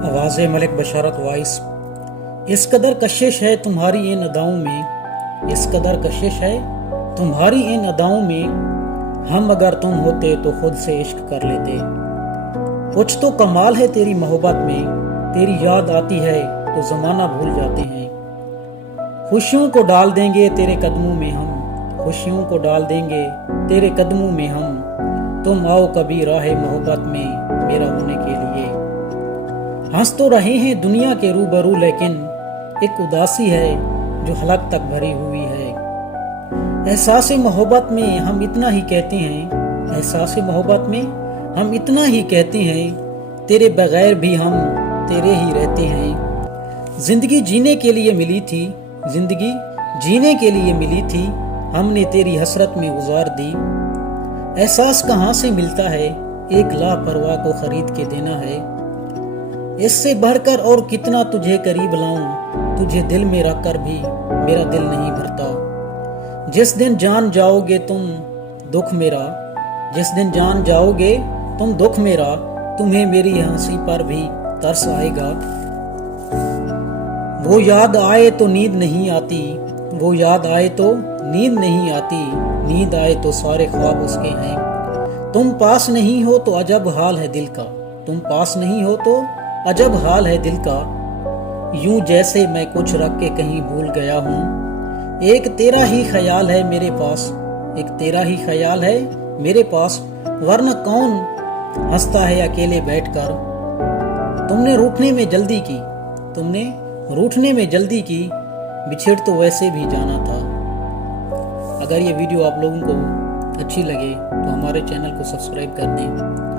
आवाज़ मलिक बशारत वॉइस। इस कदर कशिश है तुम्हारी इन अदाओं में, इस कदर कशिश है तुम्हारी इन अदाओं में, हम अगर तुम होते तो खुद से इश्क कर लेते। कुछ तो कमाल है तेरी मोहब्बत में, तेरी याद आती है तो ज़माना भूल जाते हैं। खुशियों को डाल देंगे तेरे कदमों में हम, खुशियों को डाल देंगे तेरे कदमों में हम, तुम आओ कभी राह मोहब्बत में मेरा होने के लिए। हंस तो रहे हैं दुनिया के रूबरू, लेकिन एक उदासी है जो हलक तक भरी हुई है। एहसास मोहब्बत में हम इतना ही कहते हैं, एहसास मोहब्बत में हम इतना ही कहते हैं, तेरे बगैर भी हम तेरे ही रहते हैं। जिंदगी जीने के लिए मिली थी, जिंदगी जीने के लिए मिली थी, हमने तेरी हसरत में गुजार दी। एहसास कहाँ से मिलता है, एक लापरवाह को खरीद के देना है। इससे बढ़कर और कितना तुझे करीब लाऊं, तुझे दिल में रख कर भी मेरा दिल नहीं भरता। जिस दिन जान जाओगे तुम दुख मेरा, जिस दिन जान जाओगे तुम दुख मेरा, तुम्हें मेरी हंसी पर भी तरस आएगा। वो याद आए तो नींद नहीं आती, वो याद आए तो नींद नहीं आती, नींद आए तो सारे ख्वाब उसके हैं। तुम पास नहीं हो तो अजब हाल है दिल का, तुम पास नहीं हो तो अजब हाल है दिल का। यूं जैसे मैं कुछ रख के कहीं भूल गया हूँ, एक तेरा ही ख्याल है मेरे पास, एक तेरा ही ख्याल है मेरे पास, वरना कौन हंसता है अकेले बैठकर। तुमने रूठने में जल्दी की, तुमने रूठने में जल्दी की, बिछड़ तो वैसे भी जाना था। अगर ये वीडियो आप लोगों को अच्छी लगे तो हमारे चैनल को सब्सक्राइब कर दें।